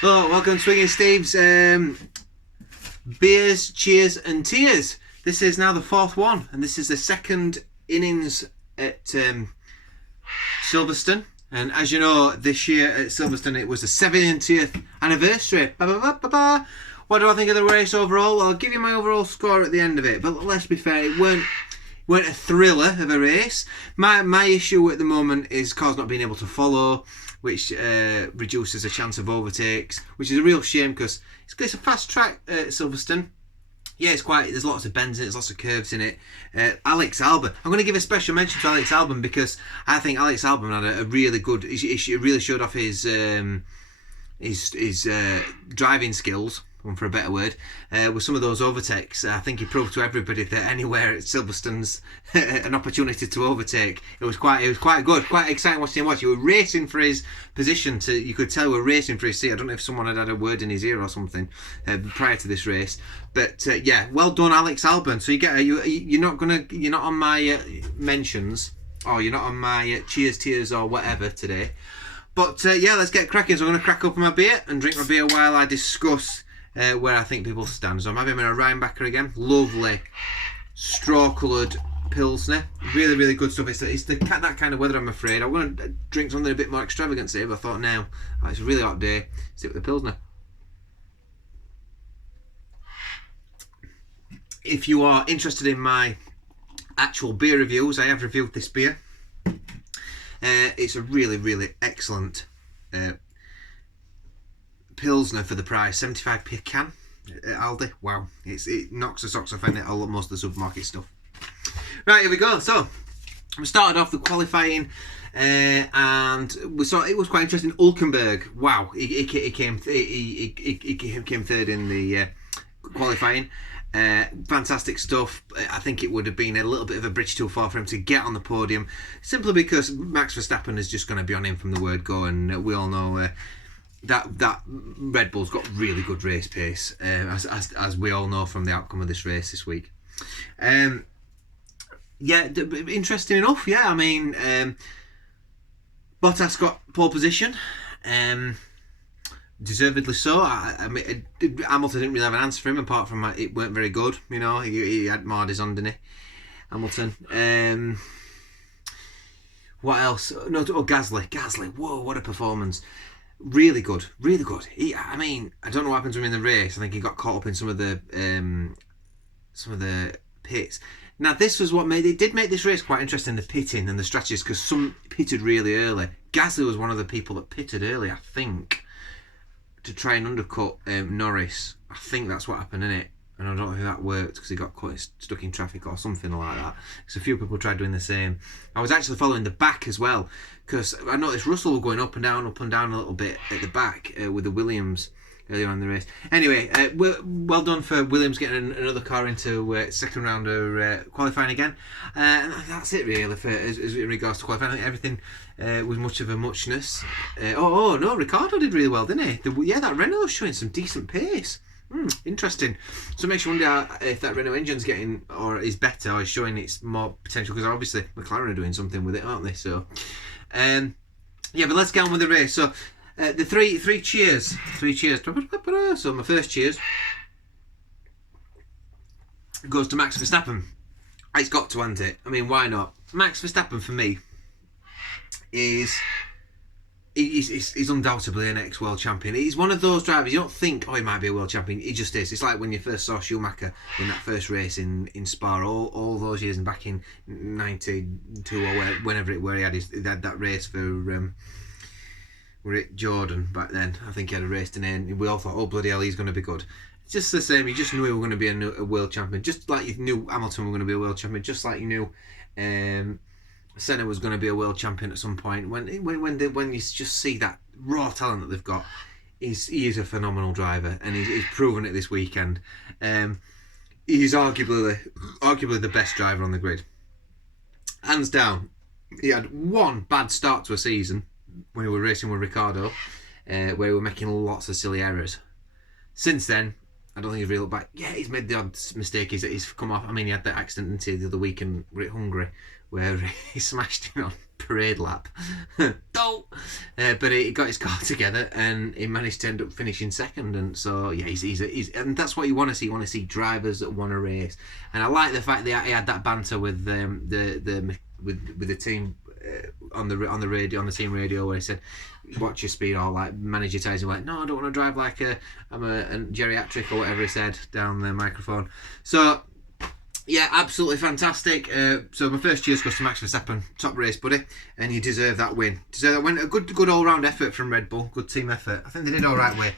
Hello, welcome to Swinging Steve's Beers, Cheers and Tears. This is now the fourth one, and this is the second innings at Silverstone. And as you know, this year at Silverstone it was the 70th anniversary. Ba, ba, ba, ba, ba. What do I think of the race overall? I'll give you my overall score at the end of it, but let's be fair, it weren't a thriller of a race. My issue at the moment is cars not being able to follow, which reduces the chance of overtakes, which is a real shame because it's a fast track at Silverstone. Yeah, there's lots of bends in it, there's lots of curves in it. Alex Albon, I'm going to give a special mention to Alex Albon because I think Alex Albon had a really good, he really showed off his driving skills, for a better word, with some of those overtakes. I think he proved to everybody that anywhere at Silverstone's an opportunity to overtake. It was quite good, quite exciting watching him watch. He was racing for his position. You could tell he was racing for his seat. I don't know if someone had a word in his ear or something prior to this race. But yeah, well done, Alex Albon. So you're not on my mentions, or you're not on my cheers, tears, or whatever today. But yeah, let's get cracking. So I'm going to crack open my beer and drink my beer while I discuss where I think people stand. So I'm having a Rheinbacher again. Lovely straw-coloured Pilsner. Really, really good stuff. It's that kind of weather, I'm afraid. I want to drink something a bit more extravagant today, but I thought now, it's a really hot day, stick with the Pilsner. If you are interested in my actual beer reviews, I have reviewed this beer. It's a really, really excellent Pilsner for the price, 75p a can at Aldi. Wow, it knocks the socks off most of the supermarket stuff. Right, here we go. So we started off the qualifying, and we saw it was quite interesting. Hulkenberg, wow, he came third in the qualifying. Fantastic stuff. I think it would have been a little bit of a bridge too far for him to get on the podium, simply because Max Verstappen is just going to be on him from the word go, and we all know that Red Bull's got really good race pace, as we all know from the outcome of this race this week. Yeah, interesting enough. Yeah, I mean, Bottas got pole position, deservedly so. I mean, Hamilton didn't really have an answer for him apart from it weren't very good. You know, he had Mardis on, didn't he? Hamilton. What else? No, Gasly. Whoa, what a performance! Really good, really good. I mean, I don't know what happened to him in the race. I think he got caught up in some of the pits. Now, this was what did make this race quite interesting, the pitting and the strategies, because some pitted really early. Gasly was one of the people that pitted early, I think, to try and undercut Norris. I think that's what happened, innit? And I don't know if that worked because he got stuck in traffic or something like that. Because a few people tried doing the same. I was actually following the back as well, because I noticed Russell was going up and down a little bit at the back with the Williams earlier on in the race. Anyway, well done for Williams getting another car into second round of qualifying again. And that's it really as in regards to qualifying. I think everything was much of a muchness. No, Ricciardo did really well, didn't he? That Renault's showing some decent pace. Interesting. So it makes you wonder if that Renault engine's getting, or is better, or is showing its more potential, because obviously McLaren are doing something with it, aren't they? So yeah, but let's get on with the race. So the three cheers. So my first cheers goes to Max Verstappen. It's got to, hasn't it? I mean, why not? Max Verstappen for me he's undoubtedly an ex-world champion. He's one of those drivers, you don't think, he might be a world champion. He just is. It's like when you first saw Schumacher in that first race in Spa all those years, and back in 92 or whenever he had that race for Jordan back then. I think he had a race, and we all thought, oh bloody hell, he's going to be good. It's just the same. You just knew he was going to be a world champion, just like you knew Hamilton was going to be a world champion, just like you knew Senna was going to be a world champion at some point. When you just see that raw talent that they've got, he is a phenomenal driver, and he's proven it this weekend. He's arguably the best driver on the grid, hands down. He had one bad start to a season when he was racing with Ricciardo, where he was making lots of silly errors. Since then, I don't think he's really looked back. Yeah, he's made the odd mistake. He's come off. I mean, he had that accident the other week in Hungary where he smashed him parade lap. Don't. But he got his car together and he managed to end up finishing second. And so yeah, he's and that's what you want to see. You want to see drivers that want to race. And I like the fact that he had that banter with with the team on the radio, on the team radio, where he said, "Watch your speed," or like manage your tyres. He's like, "No, I don't want to drive like I'm a geriatric," or whatever he said down the microphone. So. Yeah, absolutely fantastic. So my first cheers goes to Max Verstappen, top race, buddy, and you deserve that win. A good all-round effort from Red Bull, good team effort. I think they did all right with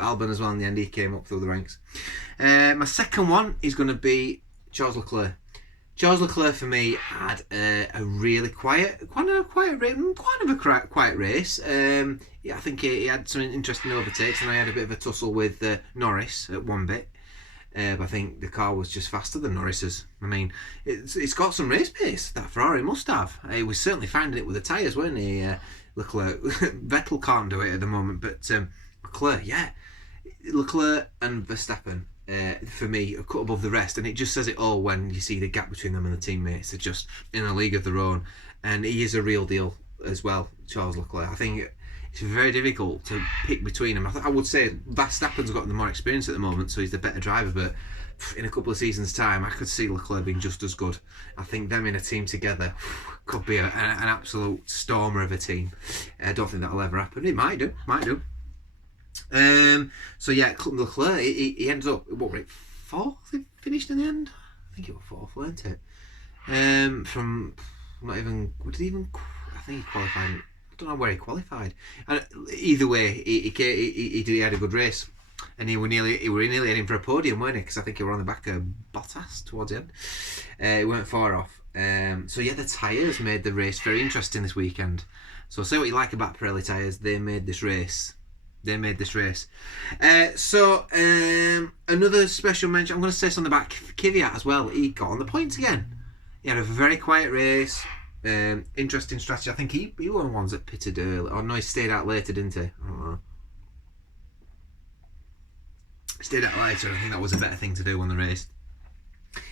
Albon as well in the end. He came up through the ranks. My second one is going to be Charles Leclerc. Charles Leclerc for me had a really quiet race. Yeah, I think he had some interesting overtakes, and I had a bit of a tussle with Norris at one bit. But I think the car was just faster than Norris's. I mean, it's got some race pace. That Ferrari must have. He was certainly finding it with the tyres, weren't he, Leclerc? Vettel can't do it at the moment, but Leclerc, yeah. Leclerc and Verstappen, for me, are cut above the rest, and it just says it all when you see the gap between them and the teammates. They're just in a league of their own, and he is a real deal as well, Charles Leclerc. I think it's very difficult to pick between them. I would say Verstappen's got the more experience at the moment, so he's the better driver, but in a couple of seasons' time, I could see Leclerc being just as good. I think them in a team together could be an absolute stormer of a team. I don't think that'll ever happen. It might do. So yeah, Leclerc, he ended up, what were it, fourth? He finished in the end? I think it was fourth, weren't it? From not even, I think he qualified. I don't know where he qualified. And either way, he had a good race, and he were nearly heading for a podium, weren't he? Because I think he were on the back of Bottas towards the end. He weren't far off. So yeah, the tyres made the race very interesting this weekend. So say what you like about Pirelli tyres, they made this race. So another special mention. I'm going to say something about Kvyat as well. He got on the points again. He had a very quiet race. Interesting strategy. I think he were the ones that pitted early. Or no, he stayed out later, didn't he? I don't know. Stayed out later. I think that was a better thing to do on the race.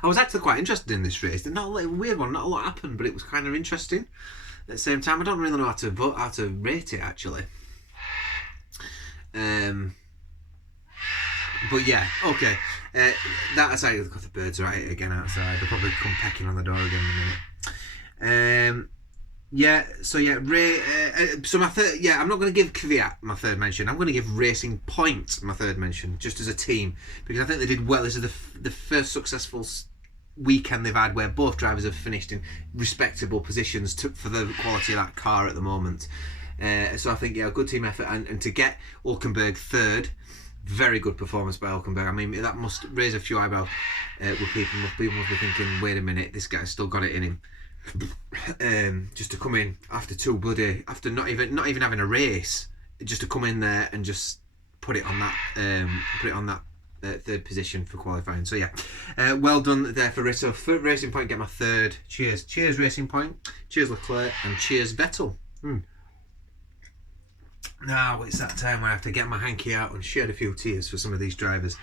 I was actually quite interested in this race. Not a weird one. Not a lot happened, but it was kind of interesting. At the same time, I don't really know how to rate it actually. But yeah, okay. That aside, I've got the birds right again outside. They'll probably come pecking on the door again in a minute. So my third, I'm not going to give Kvyat my third mention. I'm going to give Racing Point my third mention, just as a team, because I think they did well. This is the first successful weekend they've had where both drivers have finished in respectable positions for the quality of that car at the moment. So I think, good team effort, and to get Hülkenberg third, very good performance by Hülkenberg. I mean, that must raise a few eyebrows with people. People must be thinking, wait a minute, this guy's still got it in him. Just to come in after not even having a race, just to come in there and just put it on that third position for qualifying. So yeah, well done there for Ritto. For Racing Point, get my third. Cheers Racing Point, cheers Leclerc, and cheers Vettel. Now it's that time where I have to get my hanky out and shed a few tears for some of these drivers.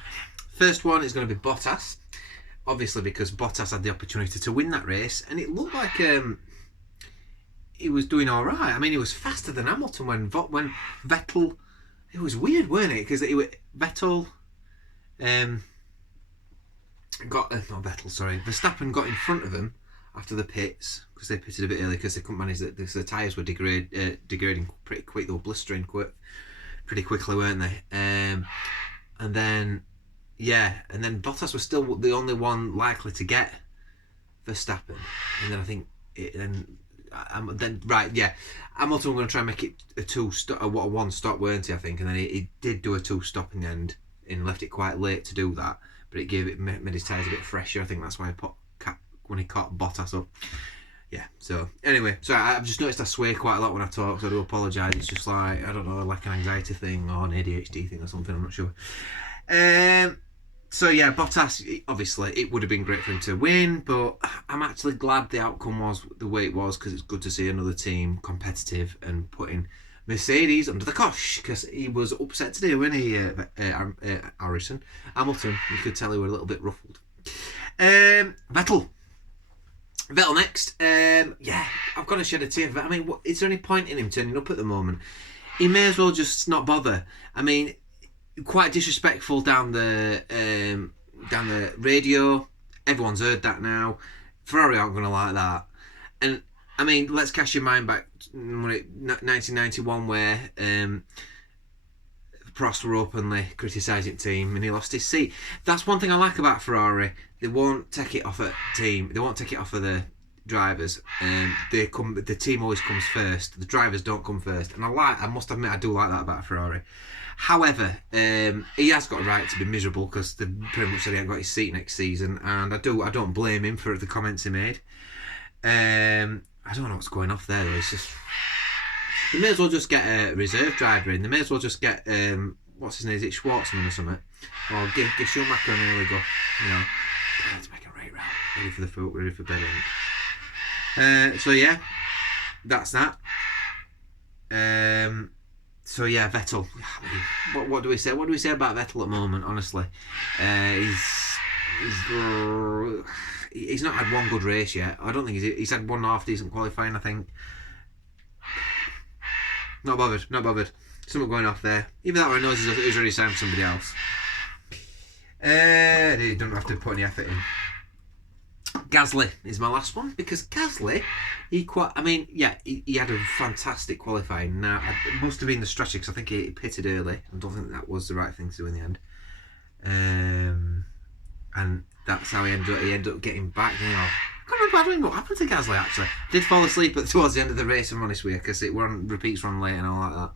First one is going to be Bottas. Obviously, because Bottas had the opportunity to win that race, and it looked like he was doing all right. I mean, he was faster than Hamilton when Vettel. It was weird, weren't it? Because Vettel Verstappen got in front of him after the pits, because they pitted a bit early because they couldn't manage it. The tyres were degrading pretty quick. They were blistering pretty quickly, weren't they? And then Bottas was still the only one likely to get Verstappen. And then I think Hamilton were going to try and make it a one stop, weren't he? I think, and then he did do a 2-stop in the end and left it quite late to do that. But it made his tyres a bit fresher. I think that's why when he caught Bottas up. Yeah, so anyway, I've just noticed I swear quite a lot when I talk, so I do apologise. It's just like, I don't know, like an anxiety thing or an ADHD thing or something, I'm not sure. So yeah, Bottas, obviously it would have been great for him to win, but I'm actually glad the outcome was the way it was, because it's good to see another team competitive and putting Mercedes under the cosh, because he was upset today, wasn't he, Harrison? Hamilton, you could tell he were a little bit ruffled. Vettel. Vettel next. Yeah, I've got to shed a tear for that. I mean, is there any point in him turning up at the moment? He may as well just not bother. I mean, quite disrespectful down the radio. Everyone's heard that now. Ferrari aren't going to like that. And I mean, let's cast your mind back to 1991, where Prost were openly criticising team and he lost his seat. That's one thing I like about Ferrari. They won't take it off a team. They won't take it off of the drivers. The team always comes first. The drivers don't come first. And I must admit, I do like that about Ferrari. However, he has got a right to be miserable because they pretty much said he hasn't got his seat next season, and I don't blame him for the comments he made. I don't know what's going off there though. It's just they may as well just get a reserve driver in. They may as well just get what's his name? Is it Schwartzman or something? Or give Schumacher an early go. You know, let's make a right round. Ready for the foot. Ready for better. So yeah, that's that. So yeah, Vettel. I mean, what do we say? What do we say about Vettel at the moment? Honestly, he's not had one good race yet. I don't think he's had one half decent qualifying. I think. Not bothered. Something going off there. Even that one knows he's already signed for somebody else. He don't have to put any effort in. Gasly is my last one because Gasly, he had a fantastic qualifying. Now it must have been the strategy because I think he pitted early. I don't think that was the right thing to do in the end. And that's how he ended up getting back. You know, I can't remember what happened to Gasly actually. I did fall asleep towards the end of the race, I'm honest with you, because repeats run late and all like that.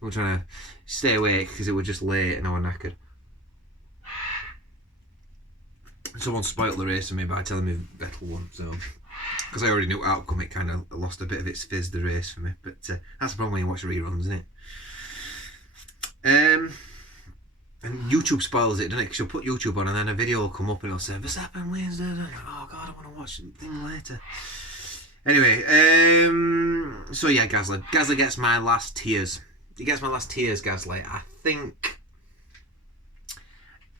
We were trying to stay awake because it was just late and I was knackered. Someone spoilt the race for me by telling me Vettel won, so because I already knew the outcome, it kind of lost a bit of its fizz, the race for me. But that's the problem when you watch reruns, isn't it? And YouTube spoils it, doesn't it? Because you'll put YouTube on and then a video will come up and it'll say Verstappen wins. Oh God, I want to watch the thing later. Anyway, so yeah, Gasly. Gasly gets my last tears. He gets my last tears, Gasly. I think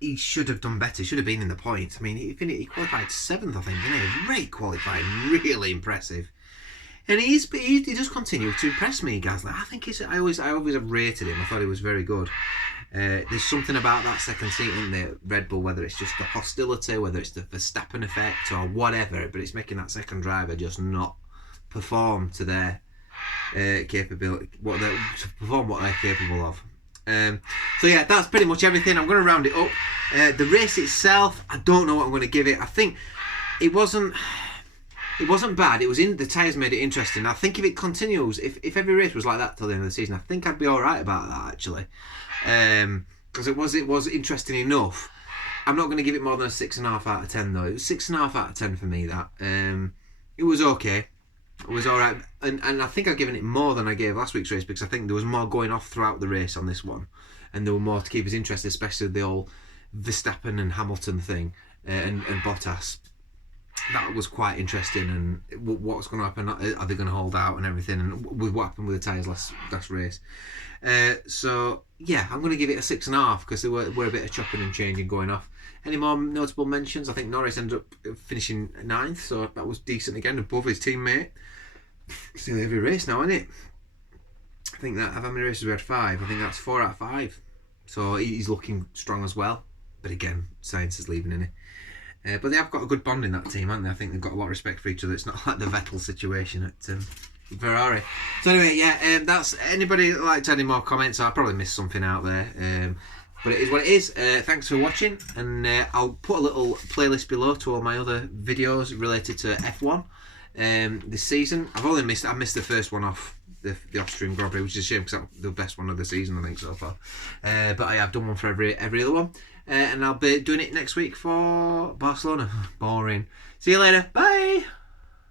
he should have done better. He should have been in the points. I mean, he qualified 7th, I think, didn't he? Great qualifying, really impressive. And he does continue to impress me, Gasly. I think I always have rated him. I thought he was very good. There's something about that second seat in the Red Bull, whether it's just the hostility, whether it's the Verstappen effect or whatever, but it's making that second driver just not perform to their capability, to perform what they're capable of. So yeah, that's pretty much everything. I'm going to round it up. The race itself, I don't know what I'm going to give it. I think it wasn't bad. It was the tyres made it interesting. I think if it continues, if every race was like that till the end of the season, I think I'd be all right about that actually, because it was interesting enough. I'm not going to give it more than a 6.5 out of 10 though. It was 6.5 out of 10 for me. That it was okay. It was all right, and I think I've given it more than I gave last week's race because I think there was more going off throughout the race on this one, and there were more to keep us interested, especially the whole Verstappen and Hamilton thing and Bottas. That was quite interesting, and what's going to happen? Are they going to hold out and everything? And with what happened with the tyres last race. So yeah, I'm going to give it a 6.5 because there were a bit of chopping and changing going off. Any more notable mentions? I think Norris ended up finishing 9th, so that was decent again, above his teammate. It's nearly every race now, isn't it? I think that, how many races we had? 5. I think that's 4 out of 5. So he's looking strong as well. But again, science is leaving, isn't it? But they have got a good bond in that team, haven't they? I think they've got a lot of respect for each other. It's not like the Vettel situation at Ferrari. So anyway, yeah, that's anybody like to add any more comments? I probably missed something out there. But it is what it is. Thanks for watching, and I'll put a little playlist below to all my other videos related to F1 this season. I missed the first one off the Austrian Grand Prix, which is a shame because that's the best one of the season I think so far. But I have done one for every other one, and I'll be doing it next week for Barcelona. Boring. See you later. Bye.